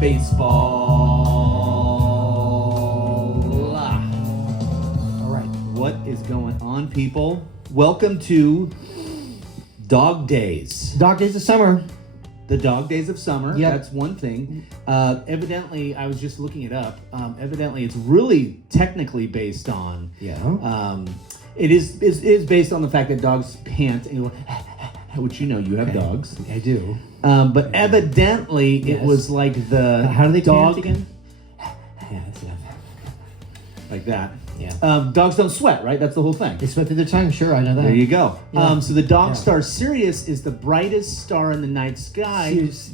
baseball. All right, what is going on, people? Welcome to Dog Days. Dog Days of Summer. The Dog Days of Summer. Yep. That's one thing. Evidently, I was just looking it up. Evidently, it's really technically based on. Yeah. It is based on the fact that dogs pant, which you have dogs. I do. But evidently, Yes. it was like the How do they dog pant again? Yeah, that's enough. like that. Yeah. Dogs don't sweat, right? That's the whole thing. They sweat through their tongue. Sure, I know that. There you go. Yeah. So the dog Yeah. star Sirius is the brightest star in the night sky. Sirius.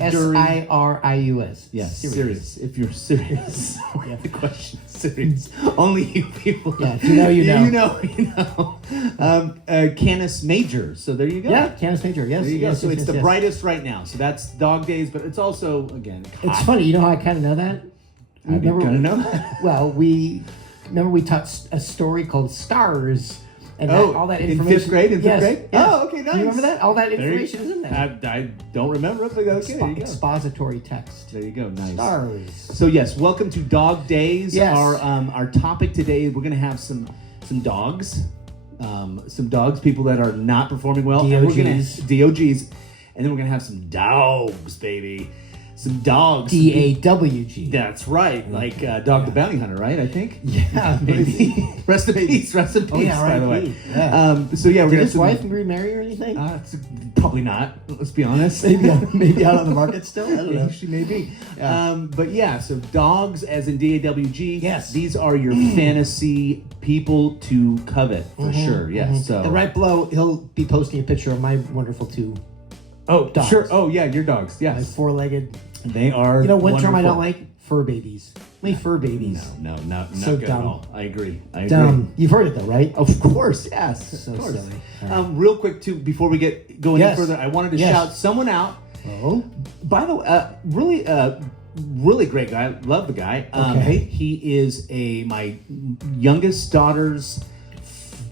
Yes, Sirius. If you're serious, we have the question. Sirius. Only you people. Yeah, if you know, you know. You know. Canis Major. So there you go. Yeah, Canis Major. Yes. There you go. Yes, So yes, it's yes, the yes. brightest right now. So that's Dog Days, but it's also again. It's funny. You know how I kind of know that? How do you kind of know that? Well, we taught a story called Stars. And all that information. In fifth grade? Yes. Yes. Oh, okay, nice. You remember that? All that information is in there. I don't remember it, but okay, there you go. Expository text. There you go, nice. Stars. So yes, welcome to Dog Days. Yes. Our topic today, we're gonna have some dogs, people that are not performing well. DOGs. And we're gonna DOGs, and then we're gonna have some dogs, baby. Some dogs. DAWG. That's right, like Dog the Bounty Hunter, right? I think. Yeah, maybe. Rest in peace. Rest in peace. Oh, yeah, by the right. way. Yeah. So yeah, we're Did gonna his wife remarry or anything? Probably not. Let's be honest. maybe out on the market still. I don't know. She may be. Yeah. But yeah, so dogs as in DAWG. Yes. These are your fantasy people to covet for sure. Yes. So And right below, he'll be posting a picture of my wonderful two. Dogs. Sure. Oh yeah, your dogs. My Yes. four-legged. They are. You know, one term I don't wonderful. like: fur babies. My fur babies. No, not So good dumb. at all. I agree. Dumb. You've heard it though, right? Of course, yes. So of course. silly. All right. Real quick too, before we get going any Yes. further, I wanted to Yes. shout someone out. Oh. By the way, really great guy. Love the guy. Okay. He is my youngest daughter's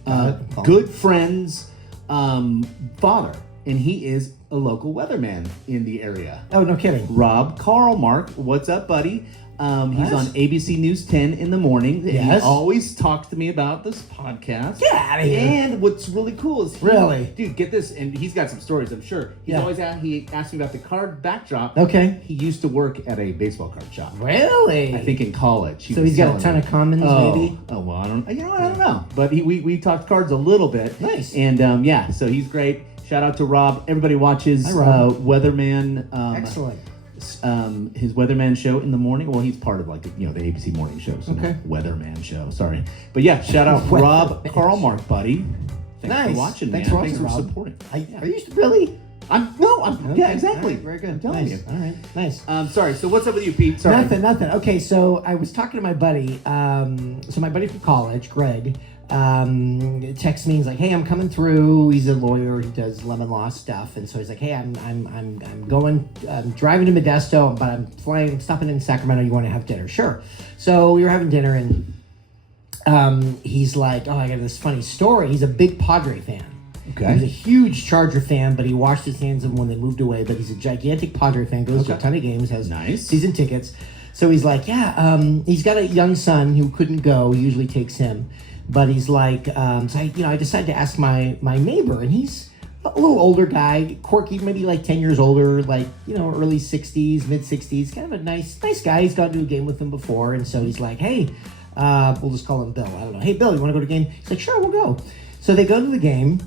Got it. good friend's father, and he is a local weatherman in the area. Oh, no kidding. Rob Carlmark, what's up, buddy? He's Yes. on ABC News 10 in the morning. And Yes. He always talks to me about this podcast. Get out of here. And what's really cool is Really? dude, get this, and he's got some stories, I'm sure. He asked me about the card backdrop. Okay. He used to work at a baseball card shop. Really? I think in college. So he's got a ton of commons, maybe. Oh well, I don't know. But we talked cards a little bit. Nice. And so he's great. Shout out to Rob. Everybody watches Hi, Rob. Weatherman. Excellent. His Weatherman show in the morning. Well, he's part of the ABC morning show. So Okay. not Weatherman show. Sorry, but yeah, shout out Rob Carlmark, buddy. Thanks Nice. for watching, Thanks man. for watching, Thanks for Rob. supporting. Are you really? Yeah, Okay. exactly. All right, very good. I'm telling Nice. you. All right. Nice. Sorry. So what's up with you, Pete? Sorry. Nothing. Okay, so I was talking to my buddy. So my buddy from college, Greg, texts me. He's like, "Hey, I'm coming through." He's a lawyer. He does lemon law stuff, and so he's like, "Hey, I'm driving to Modesto, but I'm stopping in Sacramento. You want to have dinner?" Sure. So we were having dinner, and he's like, "Oh, I got this funny story." He's a big Padre fan. Okay. He was a huge Charger fan, but he washed his hands of them when they moved away. But he's a gigantic Padre fan, goes to a ton of games, has Nice. season tickets. So he's like, he's got a young son who couldn't go. He usually takes him. But he's like, I decided to ask my neighbor, and he's a little older guy, quirky, maybe like 10 years older, like, early 60s, mid 60s, kind of a nice guy. He's gone to a game with him before. And so he's like, hey, we'll just call him Bill. I don't know. Hey, Bill, you want to go to the game? He's like, sure, we'll go. So they go to the game.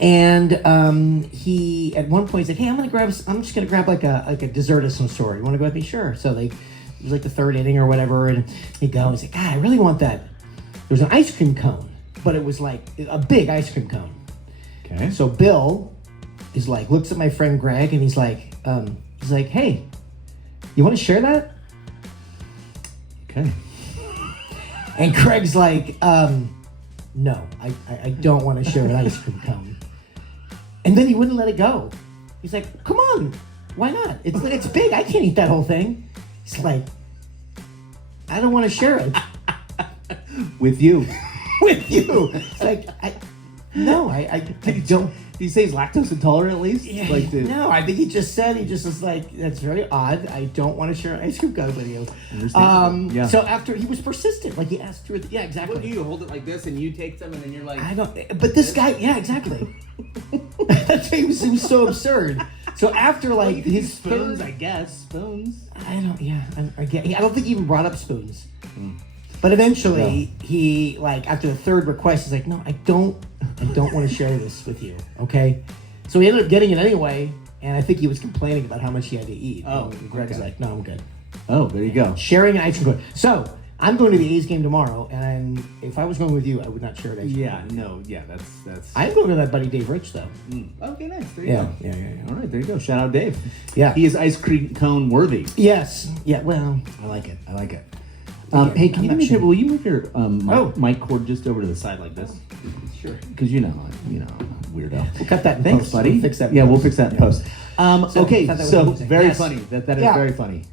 And he at one point he's like, "Hey, I'm just gonna grab like a dessert of some sort. You want to go with me?" Sure. So it was like the third inning or whatever, and he goes, "God, I really want that." There was an ice cream cone, but it was like a big ice cream cone. Okay. So Bill is like, looks at my friend Greg, and he's like, "Hey, you want to share that?" Okay. And Craig's like, "No, I don't want to share an ice cream cone." And then he wouldn't let it go. He's like, "Come on, why not? It's big. I can't eat that whole thing." He's like, "I don't want to share it With you. with you." It's like, No, I don't. Did he say he's lactose intolerant at least? Yeah, Like no, I think he just was like, that's very odd. I don't want to share an ice cream cone with you. Yeah. So after he was persistent, like he asked her, yeah, exactly. What do you hold it like this and you take some and then you're like, I don't. But this guy, yeah, exactly. it was so absurd. So after like you could use his spoons, third, I guess spoons. I don't. Yeah, I don't think he even brought up spoons. But eventually, he like after the third request, he's like, "No, I don't want to share this with you." Okay, so he ended up getting it anyway, and I think he was complaining about how much he had to eat. Oh, and Greg's okay. like, "No, I'm good." Oh, there you go. Sharing an ice cream cone. So I'm going to the A's game tomorrow, and if I was going with you, I would not share an ice cream. Yeah, no, yeah, that's. I'm going to that buddy Dave Rich though. Okay, nice. There you go. Yeah. All right, there you go. Shout out Dave. Yeah. He is ice cream cone worthy. Yes. Yeah. Well, I like it. I'm Hey, can you not do me a sure. favor? Will you move your mic cord just over to the side like this? sure. Because you know, weirdo. We'll cut that in Thanks, post. buddy. We'll fix that in Yeah, we'll post. fix that in Yeah. post. Okay, thought that was so amusing. very Yes. funny. That is Yeah. very funny.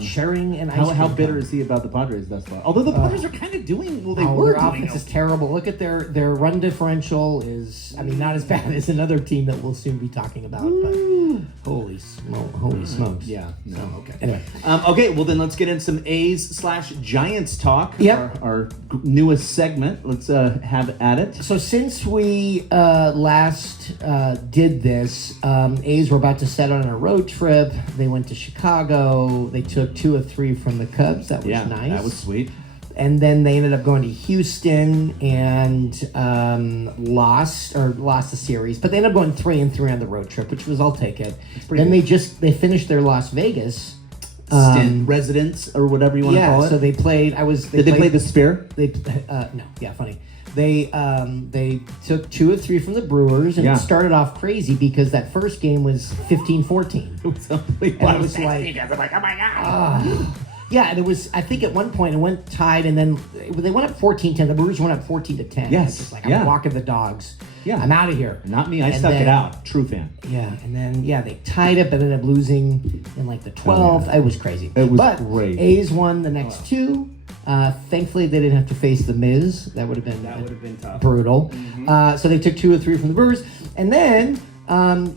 Sharing an ice cream How bitter cone. is he about the Padres thus far? Although the Padres are kind of doing, well, they were their doing. offense is terrible. Look at their run differential is, I mean, not as bad as another team that we'll soon be talking about. But holy smokes! Yeah. No. Okay. Anyway, Okay. Well, then let's get in some A's/Giants talk. Yep. Our newest segment. Let's have at it. so since we last did this, A's were about to set on a road trip. They went to Chicago. They took 2 of 3 from the Cubs. That was nice. That was sweet. And then they ended up going to Houston and lost the series. But they ended up going 3-3 on the road trip, which was, I'll take it. pretty Then good. they finished their Las Vegas Stint residents or whatever you want to call it. so they played. Did they play the Spear? They no, yeah, funny. They took 2 of 3 from the Brewers, and Yeah. it started off crazy because that first game was 15-14. It was unbelievable. And it was like, I'm like, oh my god. yeah, and it was. I think at one point it went tied, and then they went up 14-10. The Brewers went up 14-10. Yes, It's just like yeah. I'm walking the dogs. Yeah. I'm out of here. Not me. I And stuck it then- out. True fan. Yeah, and then they tied it, but ended up losing in like the 12th. It was crazy. It was but great. A's won the next 2. Thankfully, they didn't have to face the Miz. That would have been tough. brutal. So they took 2 of 3 from the Brewers, and then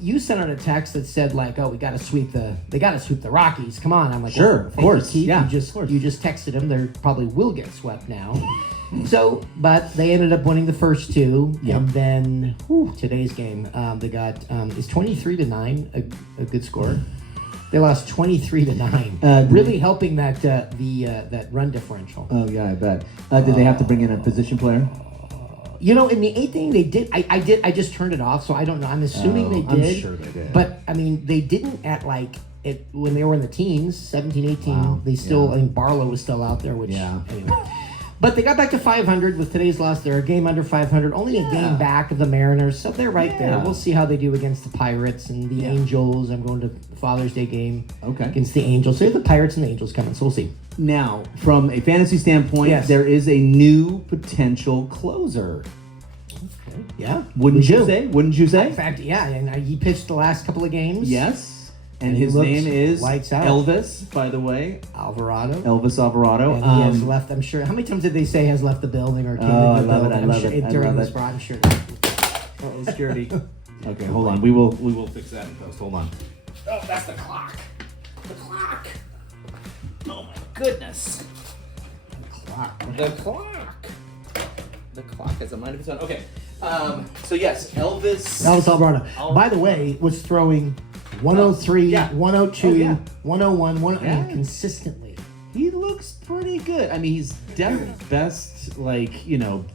you sent out a text that said like, "Oh, they got to sweep the Rockies." Come on, I'm like, Sure, well, of thank you, course. Keith. Yeah, you just of course. you just texted them. They probably will get swept now. So, but they ended up winning the first 2, Yep. and then today's game, they got is 23-9 a good score. They lost 23-9, really helping that that run differential. Oh yeah, I bet. Did they have to bring in a position player? You know, in the 8th inning, they did. I just turned it off, so I don't know. I'm assuming they I'm did. sure they did. But I mean, they didn't at like it when they were in the teens, 17, 18. Wow, They still. yeah. I think Barlow was still out there. Which Yeah. anyway. But they got back to 500 with today's loss. They're a game under 500, only a game back of the Mariners, so they're right there. Yeah. We'll see how they do against the Pirates and the Angels. I'm going to the Father's Day game against the Angels. So you have the Pirates and the Angels coming, so we'll see. Now, from a fantasy standpoint, Yes. there is a new potential closer. Yeah, Wouldn't we you do. say? Wouldn't you say? In fact, yeah, and he pitched the last couple of games. Yes. And And he his looks name is lights out. Elvis, by the way. Alvarado. Elvis Alvarado. And he has left, I'm sure. How many times did they say has left the building or came Oh, in I the love it, building? I love I'm it, sure I during love this it. bro, I'm sure. Oh, security. Okay, hold on. We will fix that in post. Hold on. Oh, that's the clock. The clock. Oh my goodness. The clock. The clock has a mind of its own. Okay. So yes, Elvis. Elvis Alvarado. By the way, was throwing 103, Yeah. 102, Oh, yeah. 101, I Yeah. mean, consistently. He looks pretty good. I mean, he's definitely best,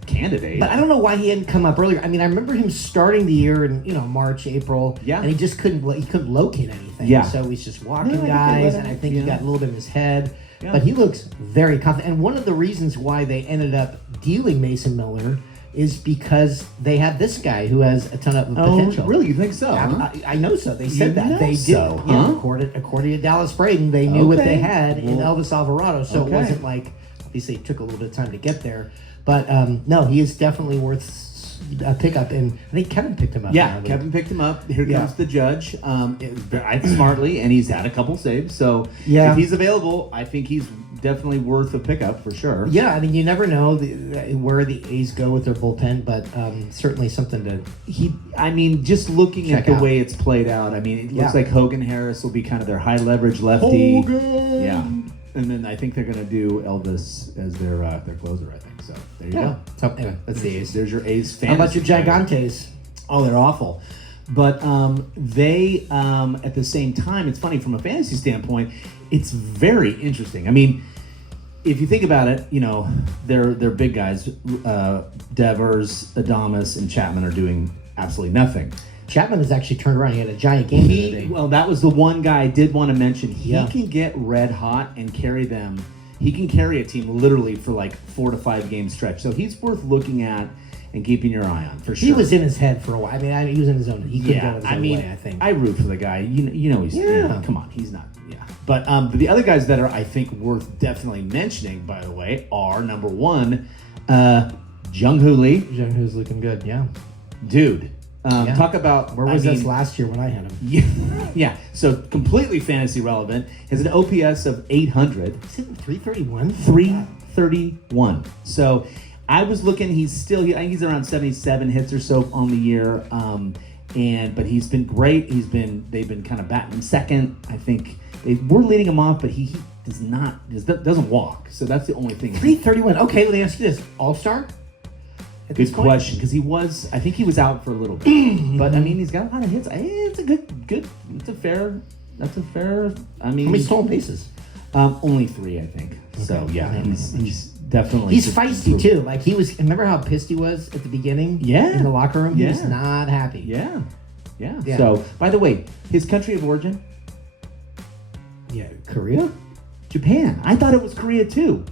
candidate. But I don't know why he hadn't come up earlier. I mean, I remember him starting the year in, March, April. Yeah. And he just couldn't locate anything. Yeah. So he's just walking No, I think they guys, let and I him- think he got a little bit in his head. Yeah. But he looks very confident. And one of the reasons why they ended up dealing Mason Miller is because they have this guy who has a ton of potential. Really? You think so? Huh? I know so. They said You that. know They did. so, Yeah, huh? according to Dallas Braden, they knew what they Okay. had in Well, Elvis Alvarado. So okay. it wasn't like, obviously it took a little bit of time to get there. But no, he is definitely worth a pickup. And I think Kevin picked him up. Yeah, now. Kevin picked him up. Here Yeah. comes the judge. Smartly, and he's had a couple saves. So Yeah. if he's available, I think he's definitely worth a pickup for sure. Yeah, I mean, you never know where the A's go with their bullpen, but certainly something to. Just looking at check the out. way it's played out, I mean, it Yeah. looks like Hogan Harris will be kind of their high leverage lefty. Hogan! Yeah. And then I think they're going to do Elvis as their closer, I think. So there you go. So anyway, that's the A's. There's your A's fantasy. How about your Gigantes? Oh, they're awful. But they, at the same time, it's funny from a fantasy standpoint, it's very interesting. I mean, if you think about it, they're big guys. Devers, Adames, and Chapman are doing absolutely nothing. Chapman has actually turned around. He had a giant game the other day. Well, that was the one guy I did want to mention. He Yeah. can get red hot and carry them. He can carry a team literally for like 4 to 5 game stretch. So he's worth looking at and keeping your eye on for sure. He was in his head for a while. I mean, he was in his own. He couldn't go his own way, I think. I root for the guy. You know he's. Yeah. Come on, he's not. Yeah. But the other guys that are, I think, worth definitely mentioning, by the way, are number one, Jung-Hoo Lee. Jung-Hoo's looking good, yeah. Dude. Yeah. Talk about... Where was this last year when I had him? Yeah, so completely fantasy relevant. Has an OPS of 800. Is it 331? 331. So I was looking, I think he's around 77 hits or so on the year. But he's been great. They've been kind of batting him second. I think they were leading him off, but he doesn't walk. So that's the only thing. 331. Okay, let me ask you this. All-Star? Good question, because I think he was out for a little bit. But I mean, he's got a lot of hits. It's a good. That's a fair. I mean, How many stolen bases? Only 3, I think. Okay. So yeah, he's definitely. He's feisty too. Like he was. Remember how pissed he was at the beginning? Yeah. In the locker room, he Yeah. was not happy. Yeah. So, by the way, his country of origin? Yeah, Korea. Japan. I thought it was Korea too.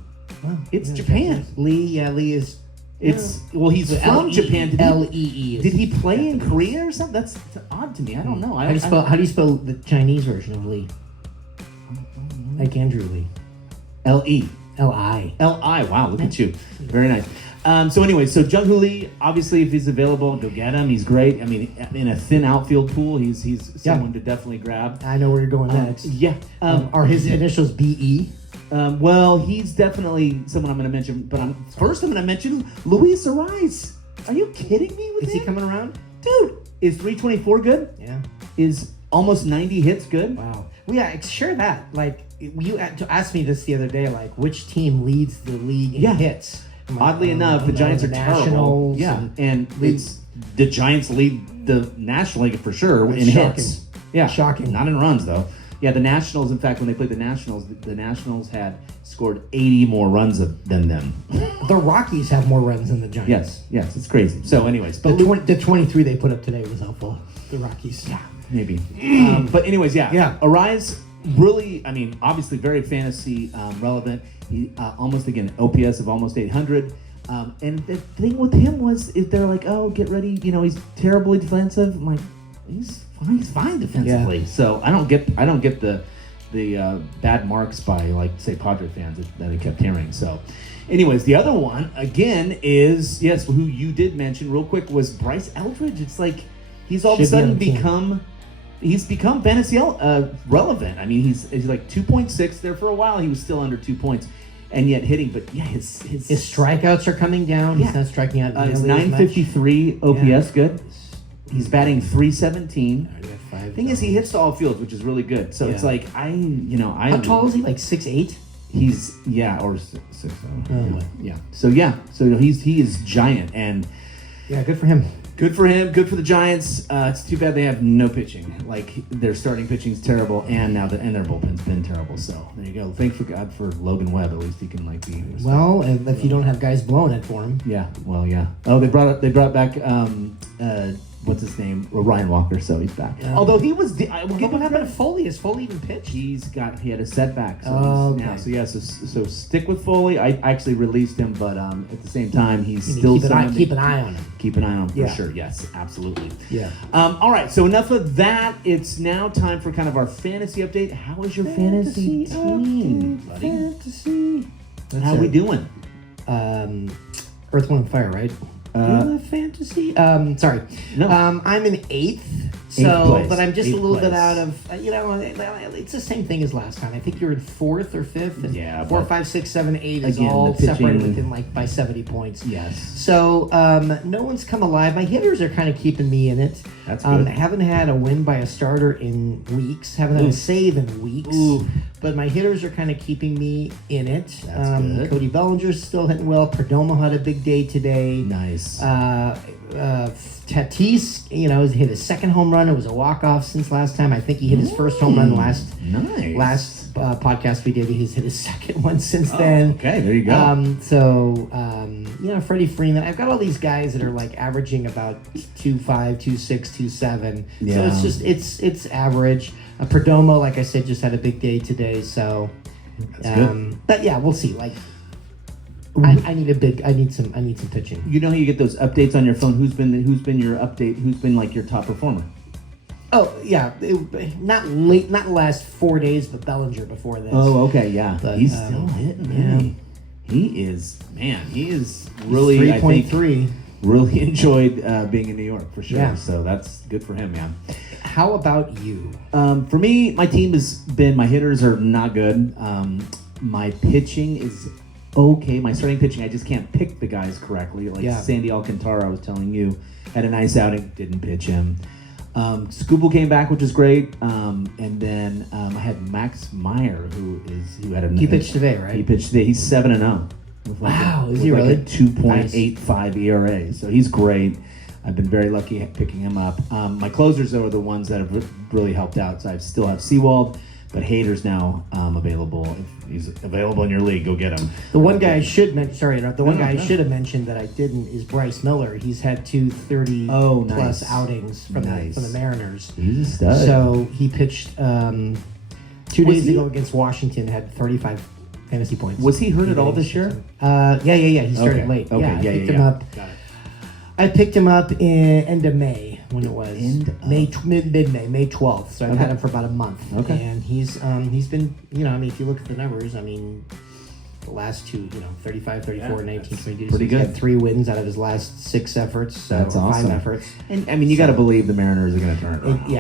Well, It's Japan. Lee is. He's from Japan. L-E-E. Did he play in Korea or something? That's odd to me. I don't know. How do you spell the Chinese version of Lee? Like Andrew Lee. L-E. L-I. L-I. Wow, look at you. Very nice. So Jung-Hoo Lee, obviously, if he's available, go get him. He's great. I mean, in a thin outfield pool, he's someone to definitely grab. I know where you're going next. Yeah. Are his initials B-E? Well, he's definitely someone I'm going to mention. But first I'm going to mention Luis Ariz. Are you kidding me with Is him? he coming around? Dude, is 324 good? Yeah. Is almost 90 hits good? Wow. Well, yeah, share that. Like, you asked me this the other day, like, which team leads the league in hits? Oddly enough, the Giants are terrible. Nationals. Yeah, and the Giants lead the National League for sure in hits. Yeah, Shocking. Not in runs, though. Yeah, the Nationals, in fact, when they played the Nationals had scored 80 more runs than them. The Rockies have more runs than the Giants. Yes, it's crazy. So anyways. But the 23 they put up today was helpful. The Rockies. Yeah, maybe. But anyways, yeah. Ariz, really, I mean, obviously very fantasy relevant. He, almost, again, OPS of almost 800. And the thing with him was, if they're like, oh, get ready, he's terribly defensive. I'm like, he's fine defensively. Yeah. So I don't get the bad marks by, like, say, Padre fans that I kept hearing. So anyways, the other one, again, is, who you did mention real quick, was Bryce Eldridge. It's like he's all of a sudden become fantasy relevant. I mean, he's like 2.6 there for a while. He was still under 2 points. And yet hitting, but yeah, his strikeouts are coming down. Yeah. He's not striking out. His 953 OPS, good. He's batting 317. Thing is, he hits to all fields, which is really good. So it's like How tall is he? Like 6'8"? He's or 6'7". Yeah. So he is giant, and good for him. Good for him. Good for the Giants. It's too bad they have no pitching. Like, their starting pitching's terrible, and now their bullpen's been terrible. So there you go. Thank God for Logan Webb. At least he can be. Well, if you don't have guys blowing it for him. Yeah. Well, yeah. Oh, they brought back what's his name? Ryan Walker. So he's back. Although he was. What happened to Foley? Is Foley even pitched? He had a setback. So So stick with Foley. I actually released him, but at the same time, he's still keep an eye on him. Keep an eye on him for sure. Yes, absolutely. Yeah. All right. So enough of that. It's now time for kind of our fantasy update. How is your fantasy team, buddy? Fantasy. How are we doing? Earth, Wind, and Fire, right? Fantasy. Sorry. No. I'm in 8th. So, place. but I'm just a Eighth little bit place. out of, it's the same thing as last time. I think you're in 4th or 5th. And Yeah, 4, but 5, 6, 7, 8 is again, all the pitching- separated within by 70 points. Yes. So, no one's come alive. My hitters are kind of keeping me in it. That's good. Haven't had a win by a starter in weeks. Haven't had a save in weeks. Ooh. But my hitters are kind of keeping me in it. That's good. Cody Bellinger's still hitting well. Perdomo had a big day today. Nice. Tatis, hit his second home run. It was a walk-off since last time. I think he hit his first home run last podcast we did. He's hit his second one since then. Okay, there you go. Freddie Freeman. I've got all these guys that are like averaging about 2.5, 2.6, 2.7. Yeah. So it's just it's average. Perdomo, like I said, just had a big day today. So, That's good. but yeah, we'll see. Like, I need some pitching. You know how you get those updates on your phone? Who's been your update? Who's been like your top performer? Oh yeah, not the last 4 days, but Bellinger before this. Oh, okay, yeah. But, He's still hitting. yeah. He is really, 3.3. really enjoyed being in New York for sure. Yeah. So that's good for him, man. How about you? For me, my team has been, my hitters are not good. My pitching is okay. My starting pitching, I just can't pick the guys correctly. Like Sandy Alcantara, I was telling you, had a nice outing, didn't pitch him. Scooble came back, which is great. And then I had Max Meyer, who had a... He pitched today, right? He pitched today. He's 7-0. Wow, is he really? A 2.85 ERA. So he's great. I've been very lucky picking him up. My closers, though, are the ones that have really helped out. So I still have Seawald, but Hader's now available. If he's available in your league, go get him. The one guy I should mention, I should have mentioned that I didn't is Bryce Miller. He's had 230 plus outings from the Mariners. He's a stud. So he pitched 2 days ago against Washington, had 35 fantasy points. Was he hurt at all this year? Yeah. He started late. Okay. I picked him up. Got it. I picked him up in end of May when it was mid-May, May 12th. So I've had him for about a month. Okay. And he's been, if you look at the numbers, the last two, 35, 34, 19, 22. Pretty good. He's had 3 wins out of his last 6 efforts. So That's awesome. 5 efforts. And you got to believe the Mariners are going to turn it around.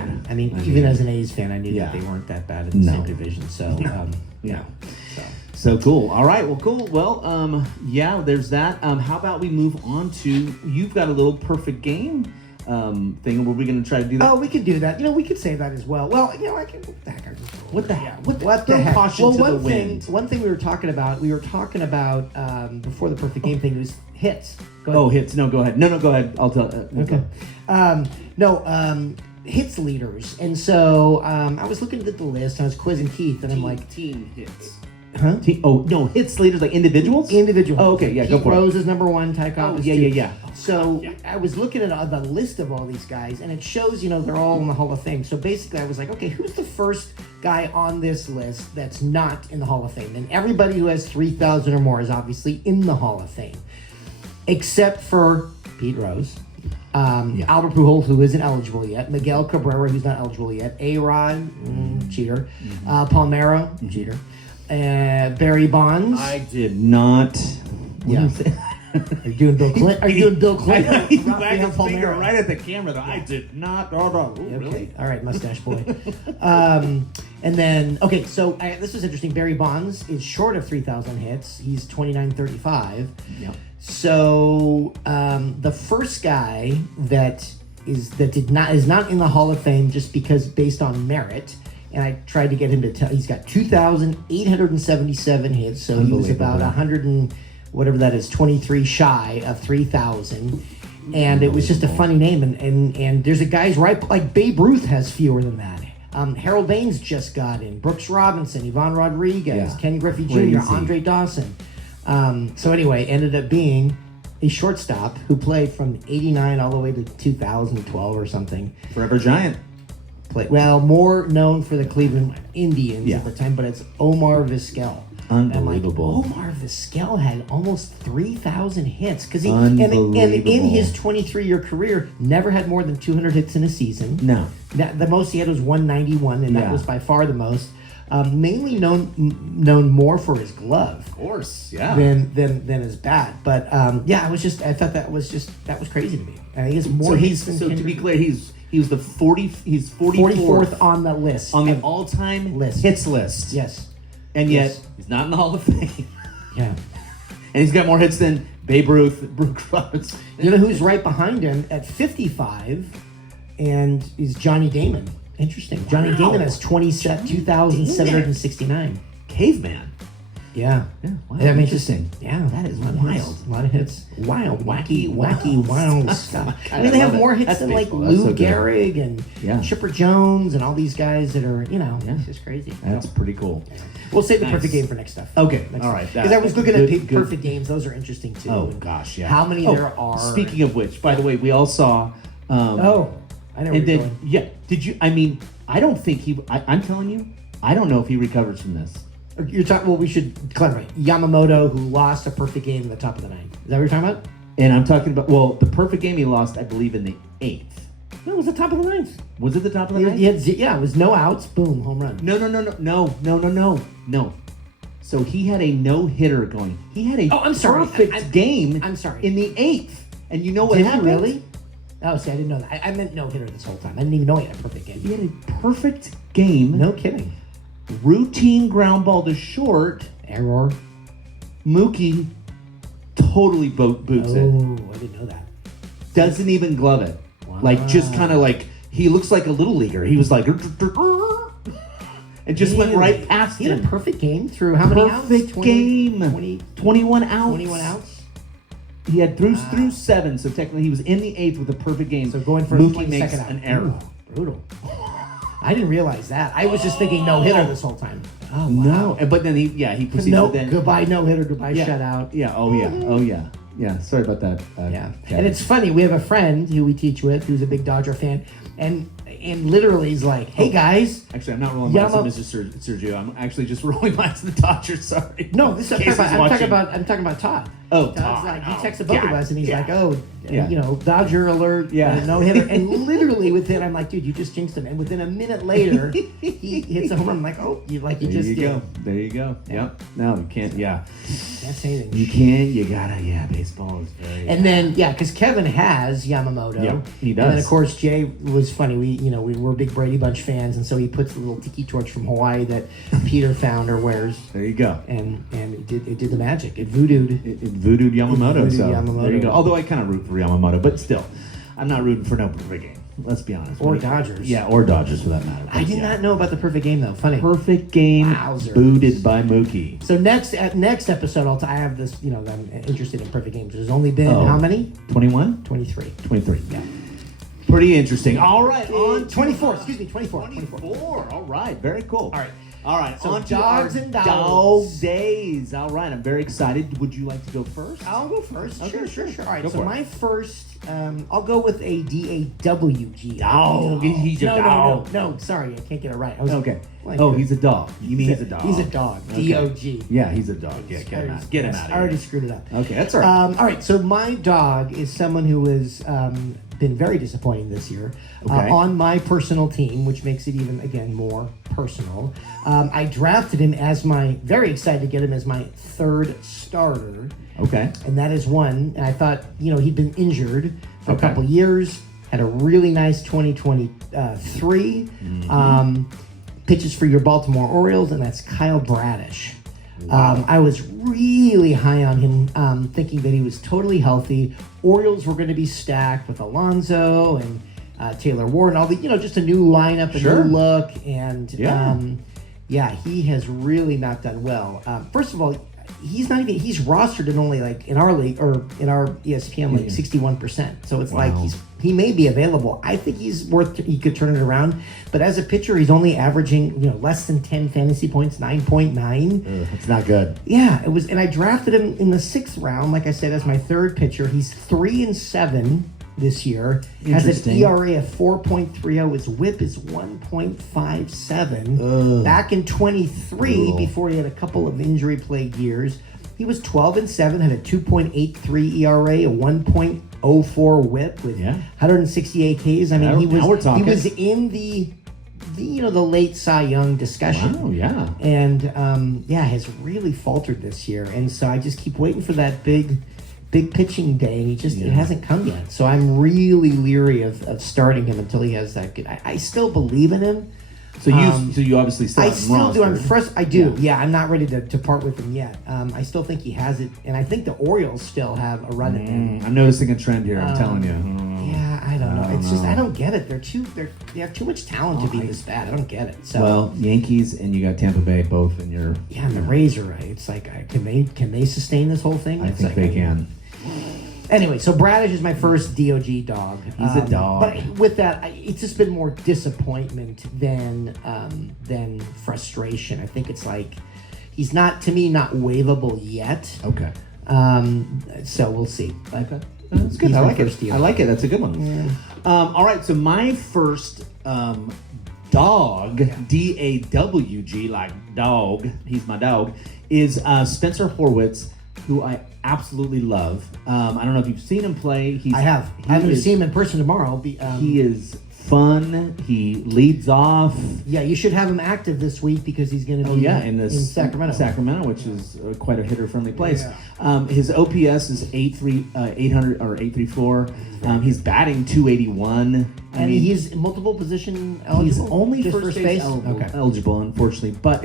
Even as an A's fan, I knew that they weren't that bad in the same division. So, So cool. All right. Well, cool. Well, there's that. How about we move on to, you've got a little perfect game thing. Were we going to try to do that? Oh, we could do that. We could say that as well. Well, I can. What the heck? What the heck? Caution Well, to the one wind. thing we were talking about before the perfect game thing was hits. Go ahead. Oh, hits. No, go ahead. No, go ahead. I'll tell. Okay. Hits leaders. And so I was looking at the list. And I was quizzing Keith, and I'm like, team hits. huh? Hits leaders like individuals? Individual. Oh, okay, yeah, go Pete for it. Rose is number 1. Tykov is 2. Yeah. So I was looking at the list of all these guys, and it shows, they're all in the Hall of Fame. So basically, I was like, okay, who's the first guy on this list that's not in the Hall of Fame? And everybody who has 3,000 or more is obviously in the Hall of Fame, except for Pete Rose, Albert Pujols, who isn't eligible yet, Miguel Cabrera, who's not eligible yet, A-Rod, cheater, Palmeiro, cheater, Barry Bonds. I did not. Are you doing Bill Clinton? He Rafael wagged his finger Palmeiro. right at the camera, though. I did not. Okay. Really? All right, mustache boy. And then, so this was interesting. Barry Bonds is short of 3,000 hits. He's 29.35. Yep. So the first guy that is not in the Hall of Fame just because based on merit. And I tried to get him to tell. He's got 2,877 hits. So he was about 100 and whatever that is, 23 shy of 3,000. And it was just a funny name. And there's a guy's right, like Babe Ruth has fewer than that. Harold Baines just got in. Brooks Robinson, Ivan Rodriguez, Ken Griffey Jr., Andre Dawson. So anyway, ended up being a shortstop who played from 89 all the way to 2012 or something. Forever Giant. More known for the Cleveland Indians at the time, but it's Omar Vizquel. Unbelievable. Omar Vizquel had almost 3,000 hits because and in his 23-year career never had more than 200 hits in a season. No. The most he had was 191, and that was by far the most. mainly known more for his glove. Of course, yeah. Than his bat. But I thought that was crazy to me. I think it's more. So to be clear, he's 44th on the list, on the all-time hits list. Yes, and yet he's not in the Hall of Fame. Yeah, and he's got more hits than Babe Ruth, Brooks Roberts. You know who's right behind him at 55, and is Johnny Damon. Interesting. Johnny Damon has 2,769. Caveman. Yeah. Wow. Interesting. Yeah, that is wild. A lot of hits. Wild, wacky, wild stuff. I mean, they have more hits than like baseball. Lou Gehrig and Chipper Jones and all these guys that are, it's just crazy. That's pretty cool. Yeah. We'll save the perfect game for next stuff. Okay. All right. Because I was looking at perfect games. Those are interesting too. Oh, gosh, yeah. How many there are. Speaking of which, by the way, we all saw... I know where you're going. Yeah. Did you... I mean, I don't think he... I'm telling you, I don't know if he recovers from this. You're talking... Well, we should clarify. Yamamoto, who lost a perfect game in the top of the ninth. Is that what you're talking about? And I'm talking about... Well, the perfect game he lost, I believe, in the 8th. No, it was the top of the ninth. Was it the top of the ninth? It was no outs. Boom, home run. No. So he had a no-hitter going. He had a perfect game I'm sorry. in the 8th. And you know what Did happened? He really? Oh, see, I didn't know that. I meant no-hitter this whole time. I didn't even know he had a perfect game. He had a perfect game. No kidding. Routine ground ball to short. Error. Mookie totally boots it. Oh, I didn't know that. Doesn't even glove it. Wow. Like, just kind of like, he looks like a little leaguer. He was like, and just went right past him. He had a perfect game through how many outs? Perfect game. 21 outs. 21 outs? He had through 7, so technically he was in the 8th with a perfect game. So going for Mookie makes out. an error. Ooh, brutal. I didn't realize that. I was just thinking no-hitter this whole time. Oh, wow. No. But then he proceeded then. Goodbye no-hitter, goodbye shutout. Yeah, oh yeah. Yeah, sorry about that. Yeah. And it's funny, we have a friend who we teach with who's a big Dodger fan, and literally he's like, hey guys. Actually, I'm not rolling my eyes at Mr. Sergio. I'm actually just rolling my eyes at the Dodgers, sorry. No, I'm talking about Todd. Oh, Todd's Todd. like, he texted both of us and he's like, Yeah. Dodger alert, no-hitter. And literally within, I'm like, dude, you just jinxed him. And within a minute later, he hits a home run. I'm like, There you go. Yep. No, you can't, Can't say anything. You can't, you gotta, baseball is very... And then, because Kevin has Yamamoto. Yeah, he does. And then, of course, Jay was funny. We were big Brady Bunch fans, and so he puts the little tiki torch from Hawaii that Peter found or wears. There you go. And it did the magic. It voodooed. It voodooed Yamamoto. Yamamoto. There you go. Although I kind of root for Yamamoto, but still, I'm not rooting for no perfect game. Let's be honest. Or Dodgers. Yeah, or Dodgers for that matter. I did not know about the perfect game though. Funny. Perfect game. Wowzers. Booted by Mookie. So next episode, I have this. I'm interested in perfect games. There's only been how many? 21. 23. 23. Yeah. Pretty interesting. All right, on 24. Excuse me, 24. 24. All right, very cool. All right. So on to Dogs our and Dawgs. Dog Days. All right, I'm very excited. Would you like to go first? I'll go first. Okay, Sure. All right, go so for it. my first, I'll go with a DAWG. Dog. He's a dog. No, sorry, I can't get it right. Okay. He's a dog. You mean he's a dog? He's a dog. Okay. D-O-G. Yeah, he's a dog. Yeah, get him out of here. I already screwed it up. Okay, that's all right. All right, so my dog is someone who has been very disappointing this year on my personal team, which makes it even, again, more personal. I drafted him very excited to get him as my third starter. Okay. And that is one. And I thought, he'd been injured for a couple years, had a really nice 2023. Pitches for your Baltimore Orioles, and that's Kyle Bradish. Wow. I was really high on him, thinking that he was totally healthy. Orioles were going to be stacked with Alonso and Taylor Ward and all the, just a new lineup, a new look. And he has really not done well. First of all, he's rostered in only in our league or in our ESPN 61%. So it's like he may be available. I think he could turn it around. But as a pitcher, he's only averaging less than 10 fantasy points, 9.9. It's not good. Yeah, it was, and I drafted him in the 6th round, like I said, as my third pitcher. He's 3-7 this year. Has an ERA of 4.30. His WHIP is 1.57. Back in 23, before he had a couple of injury-plagued years, he was 12-7, had a 2.83 ERA, a 1.04 WHIP with 168 Ks. I mean, he was in the late Cy Young discussion. Oh yeah. And has really faltered this year. And so I just keep waiting for that big pitching day, and it hasn't come yet. So I'm really leery of starting him until he has that good. I still believe in him. So you obviously still have him still do. rostered. I do. Yeah, I'm not ready to part with him yet. I still think he has it, and I think the Orioles still have a run at him. I'm noticing a trend here. I'm telling you. Yeah, I don't know. It's just I don't get it. They have too much talent to be this bad. I don't get it. So well, Yankees and you got Tampa Bay both in your. Yeah, and the Rays are right. It's like can they sustain this whole thing? I think they can. Anyway, so Bradish is my first DOG dog. He's a dog. But with that, it's just been more disappointment than frustration. I think it's like he's not waivable yet. Okay. So we'll see. Okay. That's good. I like it. DOG. I like it. That's a good one. Yeah. All right. So my first dog, DAWG, like dog. He's my dog. Is Spencer Horwitz, who I absolutely love. I don't know if you've seen him play. I have. I'm going to see him in person tomorrow. He is fun. He leads off. Yeah, you should have him active this week because he's going to be in Sacramento. Which is quite a hitter-friendly place. Yeah. His OPS is 800 or 834. He's batting 281. And he's multiple position eligible? He's only just first base eligible, unfortunately. But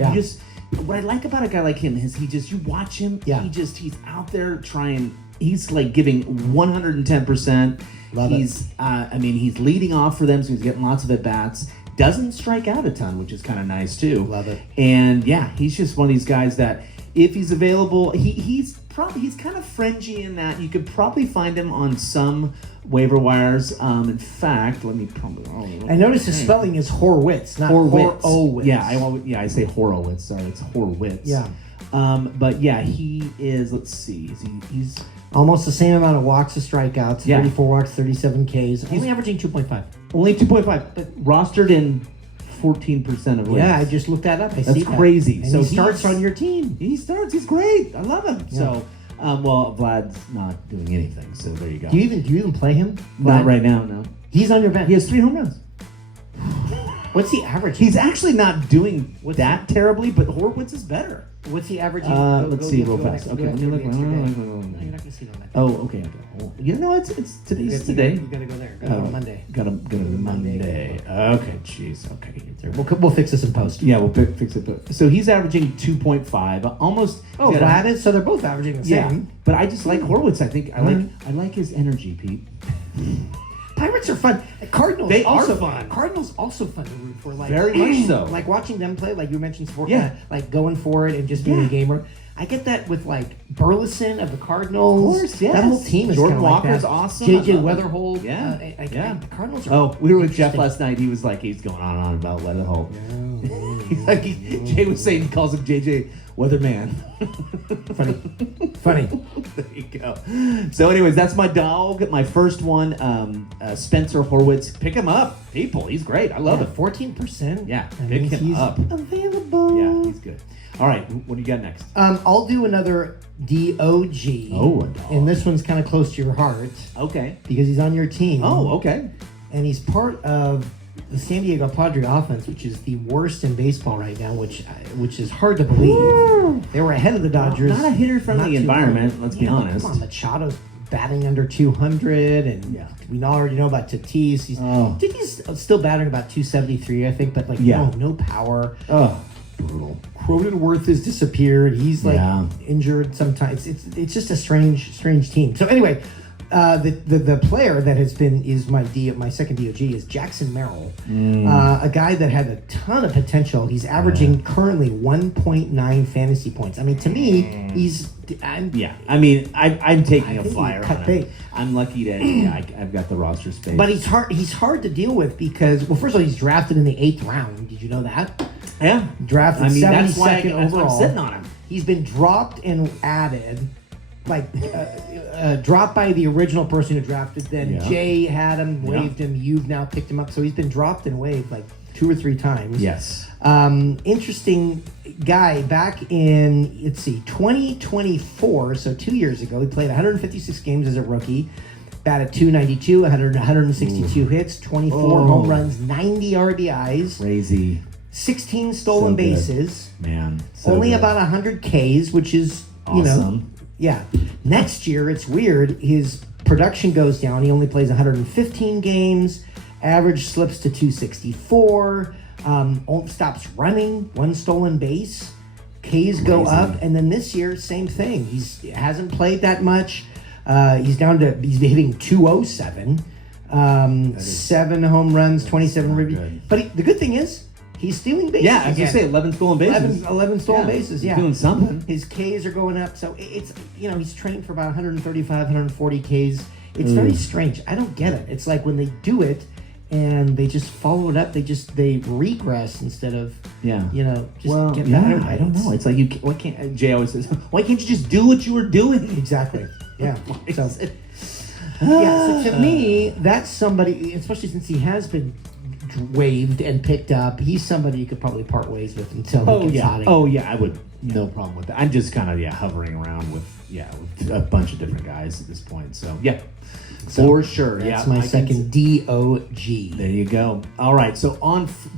what I like about a guy like him is you watch him, he's out there trying, he's like giving 110%. He's leading off for them, so he's getting lots of at-bats. Doesn't strike out a ton, which is kind of nice too. Love it. And he's just one of these guys that if he's available, he's kind of fringy in that you could probably find him on some waiver wires. In fact, let me probably. I noticed his spelling is Horwitz, not Horowitz. Yeah, I say Horowitz. Sorry, it's Horwitz. Yeah. But he is. Let's see. He's almost the same amount of walks as strikeouts. 34 walks, 37 Ks. He's only averaging 2.5. Only 2.5, but rostered in 14% of leagues. Yeah, I just looked that up. That's crazy. And so he starts on your team. He starts. He's great. I love him. Yeah. So, Vlad's not doing anything. So there you go. Do you even play him? Vlad? Not right now. No. He's on your bench. He has 3 home runs. What's the average? He's actually not doing that terribly, but Horwitz is better. What's the average? Let's see real fast. Okay, let me look. No, you're not going to see it on that. Oh, okay. Oh, it's today's today. You got to go there. Go on Monday. Got to go to Monday. Okay, jeez. Okay. We'll fix this in post. Yeah, we'll fix it. So he's averaging 2.5, almost. Oh, Vlad is. So they're both averaging the same. Yeah, but I just like Horwitz. I think I like his energy, Pete. Pirates are fun. Cardinals are fun. Cardinals also fun to root for. Like very much so. Like watching them play, like you mentioned, like going for it and just being a gamer. I get that with like Burleson of the Cardinals. Of course, yes. That whole team is Jordan Walker's like awesome. JJ Weatherhold. The Cardinals are. We were with Jeff last night. He was like, he's going on about Weatherhold. Yeah. Jay was saying he calls him JJ Weatherman. Funny. There you go. So, anyways, that's my dog. My first one, Spencer Horwitz. Pick him up, people. He's great. I love it. 14%. Yeah, pick him up. Available. Yeah, he's good. All right, what do you got next? I'll do another DOG. Oh, a dog. And this one's kind of close to your heart. Okay. Because he's on your team. Oh, okay. And he's part of the San Diego Padre offense, which is the worst in baseball right now, which is hard to believe. They were ahead of the Dodgers. Not a hitter-friendly environment, let's be honest. Come on, Machado's batting under 200, and we already know about Tatis. Tatis still batting about 273, I think, but no power. Oh, brutal. Cronenworth has disappeared. He's injured sometimes. It's just a strange team. So anyway, the player that is my second DOG is Jackson Merrill, a guy that had a ton of potential. He's averaging currently 1.9 fantasy points. I mean, to me, I'm taking a flyer on him. I'm lucky to. I've got the roster space. But he's hard to deal with because, well, first of all, he's drafted in the 8th round. Did you know that? Yeah, drafted 72nd overall. I'm sitting on him. He's been dropped and added, dropped by the original person who drafted. Then Jay had him, waived him. You've now picked him up, so he's been dropped and waived 2 or 3 times. Yes. Interesting guy. Back in 2024, so 2 years ago, he played 156 games as a rookie. batted .292, 162 hits, 24 home runs, 90 RBIs, Crazy. 16 stolen So good. bases, Man. So only good. about 100 Ks, which is, you know, Awesome. yeah. Next year, it's weird. His production goes down. He only plays 115 games. Average slips to 264. Stops running. 1 stolen base. Ks go Crazy. up. And then this year, same thing. He hasn't played that much. He's hitting 207. 7 home runs, 27 not ribbies. good. But the good thing is, he's stealing bases. Yeah, I was going to say again. 11 stolen bases. 11 stolen bases, yeah. He's doing something. His Ks are going up, so it's, you know, he's trained for about 135, 140 Ks. It's very strange. I don't get it. It's like when they do it and they just follow it up, they regress instead of, Yeah. you know, just Well, get yeah, better. I don't know. It's like why can't Jay always says, why can't you just do what you were doing? Exactly. Yeah. So, Yeah, so to me, that's somebody, especially since he has been waived and picked up, he's somebody you could probably part ways with until he gets hot again. Oh yeah, I would no problem with that. I'm just kind of hovering around with a bunch of different guys at this point. So yeah, for sure. That's Yeah, my I can second DOG. There you go. All right. So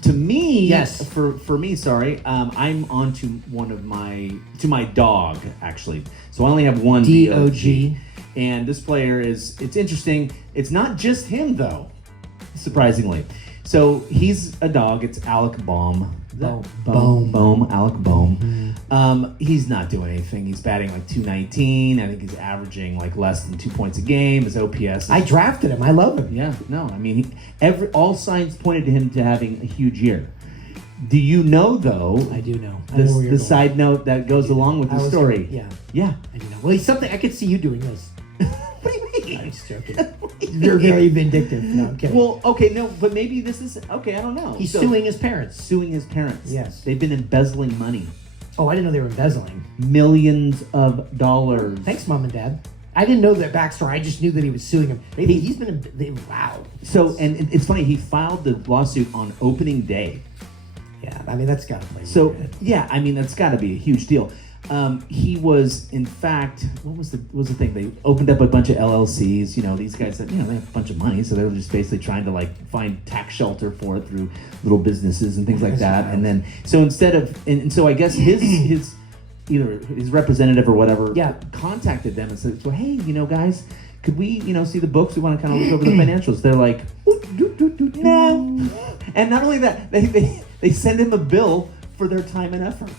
to me, Yes. For me, sorry, I'm on to my dog actually. So I only have one DOG. and this player it's interesting. It's not just him though, surprisingly. So he's a dog. It's Alec Bohm. Alec Bohm. He's not doing anything. He's batting like 219. I think he's averaging like less than 2 points a game. His OPS. I drafted him. I love him. Yeah, no, I mean, all signs pointed to him to having a huge year. Do you know, though? I do know. I know where you're The going. side note that goes along with the story. Yeah. I do know. Well, he's something. I could see you doing this. What do you mean? I'm just joking. You're very vindictive. No, I'm kidding. Well, okay, no, but maybe this is okay. I don't know. He's So, suing his parents. suing his parents. Yes. They've been embezzling money, Oh, I didn't know they were embezzling. millions of dollars. Thanks, Mom and Dad. I didn't know that backstory. I just knew that he was suing him. He's been. Wow. So, and it's funny. He filed the lawsuit on opening day. Yeah, I mean that's gotta play. So with it. yeah, I mean that's got to be a huge deal. He was, in fact, what was the thing? They opened up a bunch of LLCs. You know, these guys that they have a bunch of money, so they were just basically trying to like find tax shelter for it through little businesses and things like that. And then so instead of and so I guess his either his representative or whatever contacted them and said, "So hey, guys, could we see the books? We want to kind of look over the financials." They're like, "No," and not only that, they send him a bill for their time and effort.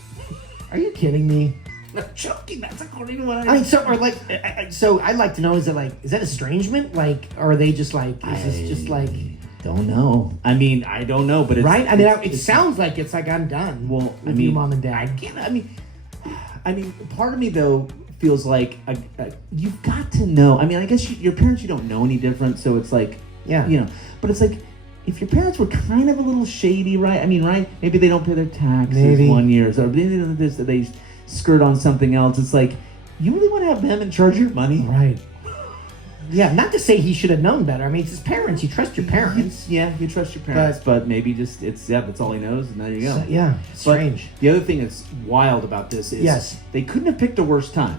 Are you kidding me? I'm joking. That's according to what I mean, so or like, so I'd like to know: is that estrangement? Like, or are they just like? Is this just like? Don't know. I mean, I don't know, but it's, Right? I mean, it it's- sounds like it's like I'm done. Well, with you, Mom and Dad. I mean, part of me though feels like you've got to know. I mean, I guess your parents, you don't know any different, so it's like, Yeah. But it's like if your parents were kind of a little shady, right? I mean, right? Maybe they don't pay their taxes Maybe. 1 year, or they skirt on something else. It's like you really want to have them in charge of your money, Right. Yeah. Not to say he should have known better. I mean, it's his parents. You trust your parents. Yeah, you trust your parents, but maybe just that's all he knows, and there you go. So, yeah. Strange. But the other thing that's wild about this is Yes. they couldn't have picked a worse time.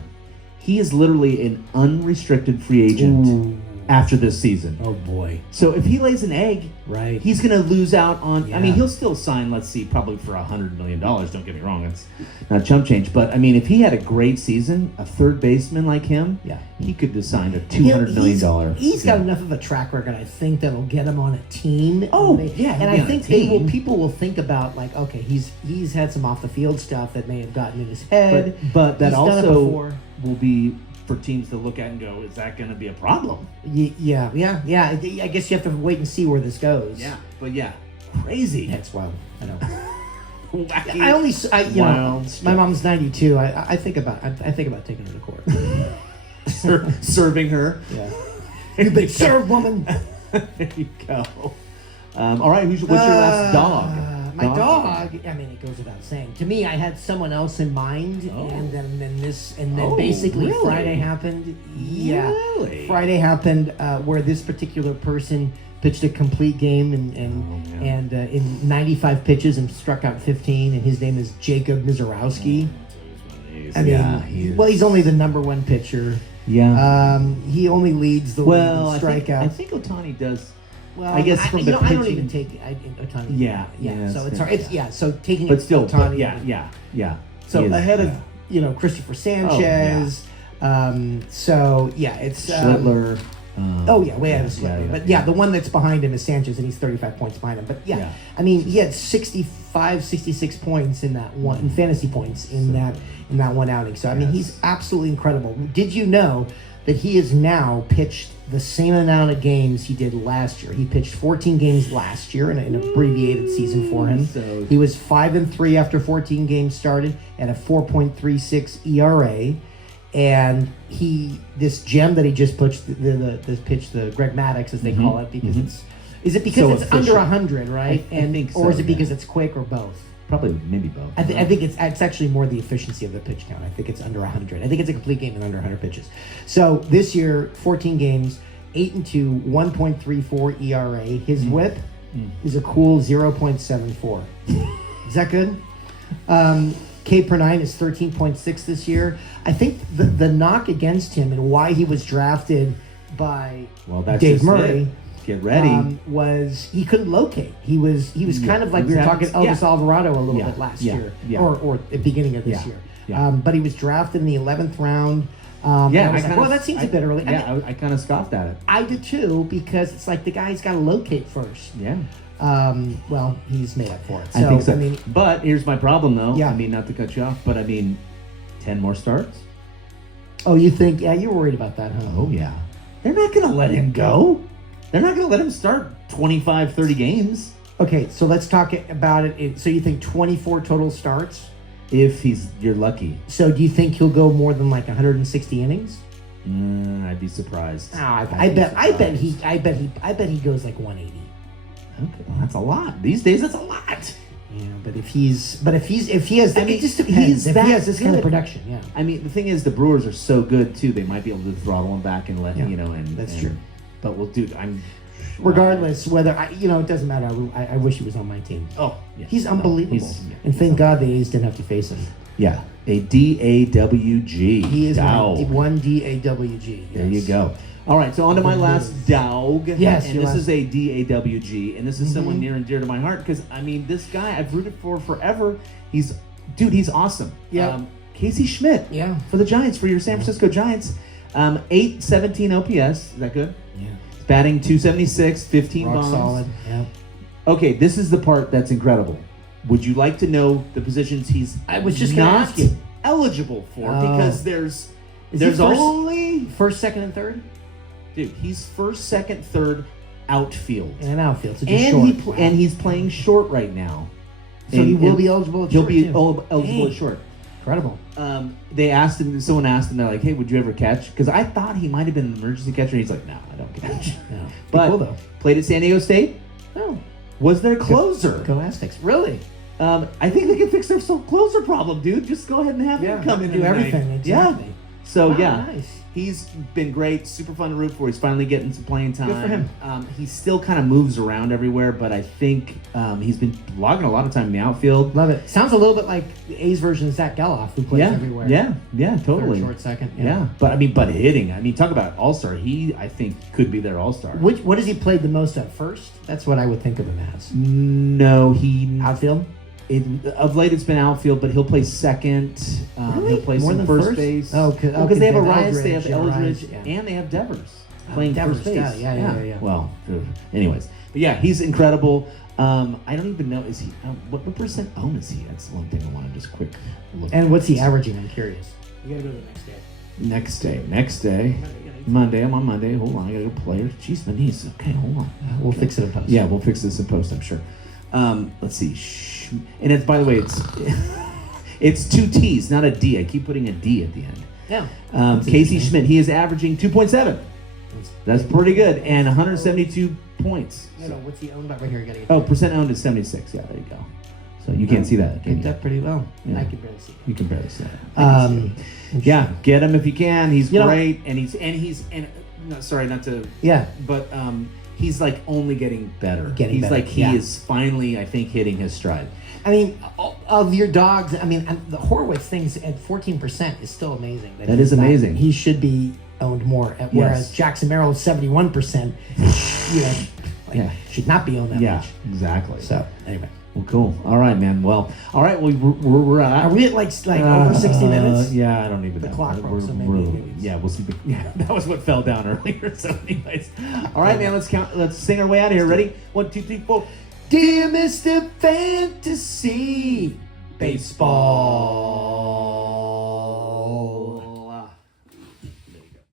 He is literally an unrestricted free agent Ooh. after this season. Oh boy. So if he lays an egg, Right. he's going to lose out on. Yeah. I mean, he'll still sign. Let's see, probably for $100 million. Don't get me wrong, it's not chump change. But I mean, if he had a great season, a third baseman like him, Yeah. he could have signed a $200 million. He's got enough of a track record, I think, that'll get him on a team. Oh, and yeah, and he'll I be on think a team. people will think about like, okay, he's had some off the field stuff that may have gotten in his head. But that He's done it also before. will be for teams to look at and go, is that going to be a problem? Yeah. I guess you have to wait and see where this goes. But crazy. That's wild. I know. Wacky. I my mom's 92. I think about taking her to court. Serving her. Yeah. You big serve woman. There you go. All right, what's your last dog? My dog. I mean, it goes without saying. To me, I had someone else in mind, and then basically really? Friday happened. Yeah, Really? Friday happened where this particular person pitched a complete game and in 95 pitches and struck out 15, and his name is Jacob Mizorowski. I mean, he is. he's only the number one pitcher. Yeah. He only leads the league in Well, I strikeouts. think Ohtani does. Well, I guess from the I don't pitching- even take Ohtani. Yeah, So it's it's fair. hard. So taking But still, Ohtani. yeah. So He is, ahead of yeah. Christopher Sanchez. So yeah, it's Schlittler. way out of Schlittler. But the one that's behind him is Sanchez, and he's 35 points behind him. But Yeah. I mean, he had 65, 66 points in that one, in fantasy points in that one outing. So I mean, he's absolutely incredible. Did you know that he has now pitched the same amount of games he did last year? He pitched 14 games last year in an abbreviated season for him. So- He was 5-3 after 14 games started at a 4.36 ERA. And this gem that he just pitched, the Greg Maddux, as they call it, because is it because So it's efficient. under 100, right? I think or so, is it because it's quick, or both? Probably maybe both. I think it's actually more the efficiency of the pitch count. I think it's under 100. I think it's a complete game in under 100 pitches. So this year, 14 games, 8-2, 1.34 ERA. His whip is a cool 0.74. Is that good? K per 9 is 13.6 this year. I think the knock against him and why he was drafted by that's Dave just Murray. it. Get ready. Was he couldn't locate. He was kind of like we were talking Elvis Alvarado a little bit last year, or at the beginning of this year. Yeah. But he was drafted in the 11th round. I was like, that seems a bit early. I kind of scoffed at it. I did too, because it's like the guy's got to locate first. Yeah. Well, he's made up for it. So, I think so. I mean, but here's my problem, though. Yeah. I mean, not to cut you off, but I mean, 10 more starts? oh, you think? Yeah, you're worried about that, huh? Oh, yeah. They're not going to let him go. They're not going to let him start 25, 30 games. Okay, so let's talk about it. So you think 24 total starts? If you're lucky. So do you think he'll go more than like 160 innings? I'd be surprised. I bet he goes like 180. Okay, well, that's a lot. These days, that's a lot. Yeah, but if he has, I mean, it just depends. If that he has this kind of good. production, yeah. I mean, the thing is, the Brewers are so good too. They might be able to throttle him back and let him, and that's true. But well, dude, I'm. Regardless, whether it doesn't matter. I wish he was on my team. Oh, yeah. He's unbelievable, and thank God the A's didn't have to face him. Yeah, a DAWG. He is Dawg. one DAWG. There you go. All right, so on to my last Dawg. Yes, and this is a DAWG, and this is someone near and dear to my heart because I mean, this guy I've rooted for forever. He's awesome. Yeah. Casey Schmidt. Yeah. For the Giants, for your San Francisco Giants. 817 OPS. Is that good? Yeah. He's batting 276, 15 Rock bombs. solid. Yeah. Okay, this is the part that's incredible. Would you like to know the positions he's I was just gonna not ask you. eligible for? Oh. Because Is he there's first- only First, second, and third, dude. He's first, second, third, outfield, and an outfield. So just and short. and he's playing short right now. So he will be eligible. At He'll short, be too. eligible Dang. at short. Incredible. Someone asked him, they're like, "Hey, would you ever catch?" Because I thought he might have been an emergency catcher. He's like, "No, I don't catch." Yeah. But cool though. played at San Diego State. Oh, Was their closer. go Aztecs. Really? I think they can fix their closer problem, dude. Just go ahead and have him come in do and everything. Exactly. Yeah. So Wow, yeah, nice. he's been great. Super fun to root for. He's finally getting some playing time. Good for him. He still kind of moves around everywhere, but I think he's been logging a lot of time in the outfield. Love it. Sounds a little bit like the A's version of Zach Geloff, who plays everywhere. Yeah, totally. Third, short, second. Yeah, but hitting. I mean, talk about all-star. He, I think, could be their all-star. What has he played the most at first? That's what I would think of him as. No, he Outfield? of late it's been outfield, but he'll play second. Really? He'll play More some than first first? base. Oh, because they have okay, Arias, they have Eldridge, Eldridge, yeah. and they have Devers playing Devers, first base. got it. Yeah. Well, anyways, but yeah, he's incredible. I don't even know what percent own is he? That's one thing I want to just quick look. And at. what's he averaging? I'm curious. You gotta go to the next day. Next day. Monday. I'm on Monday. Hold on, I gotta go players. Jeez, my knees. Okay, hold on. We'll fix it in post. Yeah, we'll fix this in post, I'm sure. Let's see. And it's, by the way, it's two T's, not a D. I keep putting a D at the end. Yeah. Casey Schmidt, he is averaging 2.7. That's pretty good. And 172 points. No, what's he owned by right here? You gotta get Oh, percent owned is 76. Yeah, there you go. So you can't see that, can picked you? up pretty well. Yeah. I can barely see it. You can barely see that. Yeah, get him if you can. He's great, sorry, not to. Yeah. But he's like only getting better. Getting better, He is finally, I think, hitting his stride. I mean, of your dogs, I mean, the Horowitz things at 14% is still amazing. That is amazing. He should be owned more, whereas Yes. Jackson Merrill is 71%. Should not be owned that much. Exactly. So anyway. Well, cool. All right, man. Well, all right. Well, we're Are we at like over 60 minutes? Yeah, I don't even know. The clock broke, so maybe yeah, we'll see. Yeah, that was what fell down earlier. So, anyways, all right, man. Let's count. Let's sing our way out of here. Ready? 1, 2, 3, 4. Dear Mr. Fantasy Baseball.